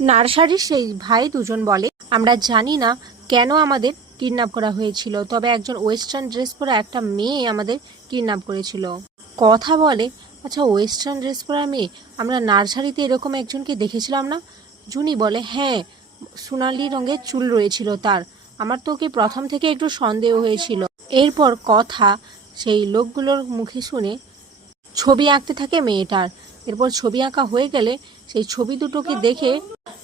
নার্সারির সেই ভাই দুজন বলে, আমরা জানি না কেন আমাদের কিডন্যাপ করা হয়েছিল, তবে একজন ওয়েস্টার্ন ড্রেস পরা একটা মেয়ে আমাদের কিডন্যাপ করেছিল। কথা বলে, আচ্ছা ওয়েস্টার্ন ড্রেস পরা মেয়ে, আমরা নার্সারিতে এরকম একজনকে দেখেছিলাম না? জুনি বলে, হ্যাঁ, সোনালি রঙের চুল রয়েছিল তার। আমার তো ওকে প্রথম থেকে একটু সন্দেহ হয়েছিল। এরপর কথা সেই লোকগুলোর মুখে শুনে ছবি আঁকতে থাকে মেয়েটার। এরপর ছবি আঁকা হয়ে গেলে সেই ছবি দুটোকে দেখে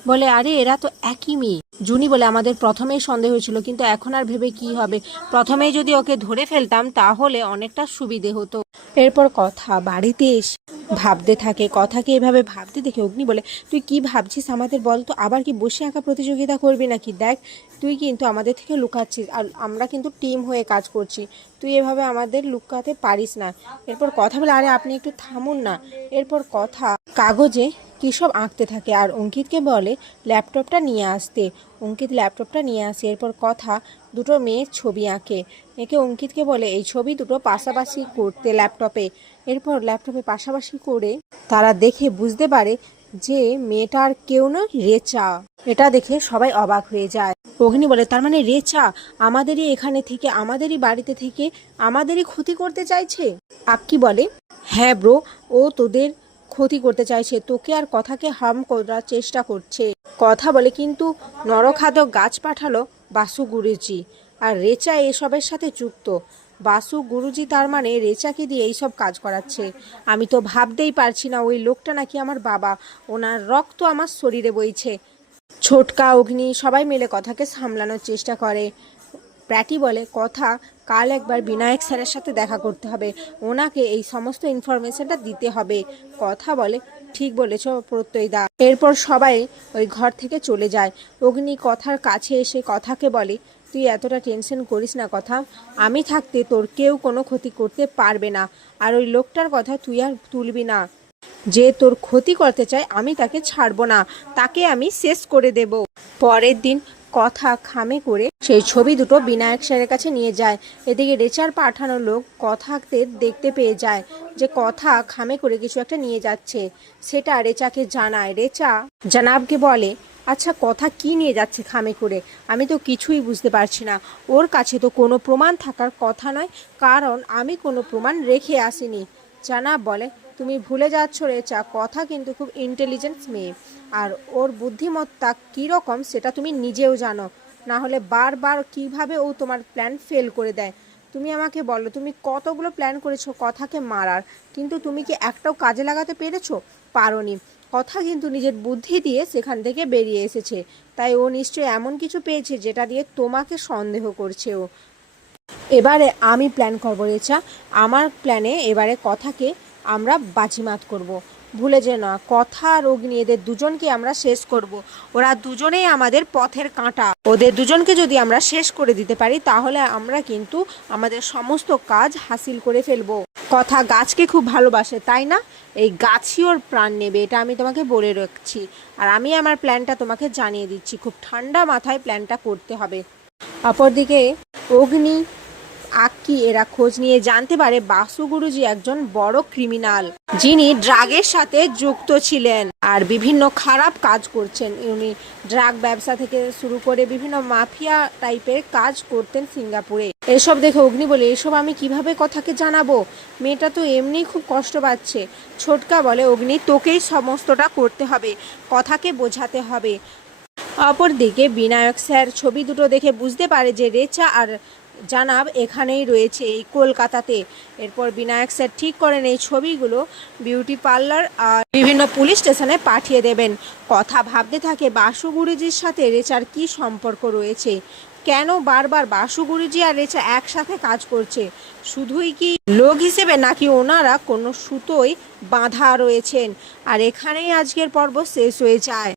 বলে, আরে এরা তো একই মেয়ে। জুনি বলে, আমাদের প্রথমেই সন্দেহ হয়েছিল, কিন্তু এখন আর ভেবে কি হবে, প্রথমেই যদি ওকে ধরে ফেলতাম তাহলে অনেকটা সুবিধে হতো। এরপর কথা বাড়িতে এসে ভাবতে থাকে। কথাকে এভাবে ভাবতে দেখে অগ্নি বলে, তুই কি ভাবছিস আমাদের বল তো, আবার কি বসে আঁকা প্রতিযোগিতা করবি নাকি? দেখ, তুই কিন্তু আমাদের থেকে লুকাচ্ছিস, আর আমরা কিন্তু টিম হয়ে কাজ করছি, তুই এভাবে আমাদের লুকাতে পারিস না। এরপর কথা বলে, আরে আপনি একটু থামুন না। এরপর কথা কাগজে কী সব আঁকতে থাকে আর অঙ্কিতকে বলে ল্যাপটপটা নিয়ে আসতে। অঙ্কিত ল্যাপটপটা নিয়ে আসে। এরপর কথা দুটো মেয়ের ছবি আঁকে। একে অঙ্কিতকে বলে এই ছবি দুটো পাশাপাশি করতে ল্যাপটপে। এরপর ল্যাপটপে পাশাপাশি করে তারা দেখে বুঝতে পারে যে মেয়েটার কেউ নয়, রেচা। এটা দেখে সবাই অবাক হয়ে যায়। অগ্নি বলে, তার মানে রেচা আমাদেরই এখানে থেকে, আমাদেরই বাড়িতে থেকে আমাদেরই ক্ষতি করতে চাইছে? আক্কি বলে, হ্যাঁ ব্রো, ও তোদের ক্ষতি করতে চাইছে, তোকে আর কথাকে হার্ম করার চেষ্টা করছে। কথা বলে, কিন্তু নরখাদক গাছ পাঠালো বাসু গুরুজি, আর রেচা এসবের সাথে যুক্ত। বাসু গুরুজি তার মানে রেচাকে দিয়ে এইসব কাজ করাচ্ছে। আমি তো ভাবতেই পারছি না, ওই লোকটা নাকি আমার বাবা, ওনার রক্ত আমার শরীরে বইছে। ছোটকা, অগ্নি সবাই মিলে কথাকে সামলানোর চেষ্টা করে। প্র্যাটি বলে, কথা কাল একবার বিনায়ক স্যারের সাথে দেখা করতে হবে, ওনাকে এই সমস্ত ইনফরমেশনটা দিতে হবে। কথা বলে, ঠিক বলেছ প্রত্যয়দা। এরপর সবাই ওই ঘর থেকে চলে যায়। অগ্নি কথার কাছে এসে কথাকে বলে, তুই এতটা টেনশন করিস না কথা, আমি থাকতে তোর কেউ কোনো ক্ষতি করতে পারবে না, আর ওই লোকটার কথা তুই আর তুলবি না। যে তোর ক্ষতি করতে চায় আমি তাকে ছাড়বো না, তাকে আমি শেষ করে দেব। পরের দিন কথা খামে করে সেই ছবি দুটো বিনায়ক স্যারের কাছে নিয়ে যায়। এদিকে রেচার পাঠানো লোক কথাকে দেখতে পেয়ে যায় যে কথা খামে করে কিছু একটা নিয়ে যাচ্ছে। সেটা রেচাকে জানায়। রেচা জানাবকে বলে, আচ্ছা কথা কি নিয়ে যাচ্ছে খামে করে, আমি তো কিছুই বুঝতে পারছি না। ওর কাছে তো কোনো প্রমাণ থাকার কথা নয়, কারণ আমি কোনো প্রমাণ রেখে আসিনি। জানাব বলে, তুমি ভুলে যাচ্ছ রেচা, কথা কিন্তু খুব ইন্টেলিজেন্ট মেয়ে, আর ওর বুদ্ধিমত্তা কীরকম সেটা তুমি নিজেও জানো, না হলে বারবার কিভাবে ও তোমার প্ল্যান ফেল করে দেয়। তুমি আমাকে বলো, তুমি কতগুলো প্ল্যান করেছো কথাকে মারার, কিন্তু তুমি কি একটাও কাজে লাগাতে পেরেছো? পারোনি। কথা কিন্তু নিজের বুদ্ধি দিয়ে সেখান থেকে বেরিয়ে এসেছে, তাই ও নিশ্চয়ই এমন কিছু পেয়েছে যেটা দিয়ে তোমাকে সন্দেহ করছে ও। এবারে আমি প্ল্যান করবো রেচা, আমার প্ল্যানে এবারে কথাকে আমরা বাজিমাত করব। ভুলে যে না, কথা আর অগ্নি এদের দুজনকে আমরা শেষ করব। ওরা দুজনেই আমাদের পথের কাঁটা, ওদের দুজনকে যদি আমরা শেষ করে দিতে পারি তাহলে আমরা কিন্তু আমাদের সমস্ত কাজ হাসিল করে ফেলবো। কথা গাছকে খুব ভালোবাসে, তাই না? এই গাছই ওর প্রাণ নেবে, এটা আমি তোমাকে বলে রাখছি। আর আমি আমার প্ল্যানটা তোমাকে জানিয়ে দিচ্ছি, খুব ঠান্ডা মাথায় প্ল্যানটা করতে হবে। অপরদিকে অগ্নি, আক্কি এরা খোঁজ নিয়ে জানতে পারে বাসু গুরুজি একজন বড় ক্রিমিনাল, যিনি ড্রাগের সাথে যুক্ত ছিলেন আর বিভিন্ন খারাপ কাজ করছেন। উনি ড্রাগ ব্যবসা থেকে শুরু করে বিভিন্ন মাফিয়া টাইপের কাজ করতেন সিঙ্গাপুরে। এসব দেখে অগ্নি বলে, এসব আমি কিভাবে কথাকে জানাবো, মেয়েটা তো এমনিই খুব কষ্ট পাচ্ছে। ছোটকা বলে, অগ্নি তোকেই সমস্তটা করতে হবে, কথাকে বোঝাতে হবে। অপরদিকে বিনায়ক স্যার ছবি দুটো দেখে বুঝতে পারে যে রেচা আর জানাব এখানেই রয়েছে, এই কলকাতাতে। এরপর বিনায়ক স্যার ঠিক করেন এই ছবিগুলো বিউটি পার্লার আর বিভিন্ন পুলিশ স্টেশনে পাঠিয়ে দেবেন। কথা ভাবতে থাকে বাসু গুরুজির সাথে রেচার কি সম্পর্ক রয়েছে, কেন বারবার বাসু গুরুজি আর রেচা একসাথে কাজ করছে, শুধুই কি লোক হিসেবে নাকি ওনারা কোনো সুতোয় বাঁধা রয়েছেন। আর এখানেই আজকের পর্ব শেষ হয়ে যায়।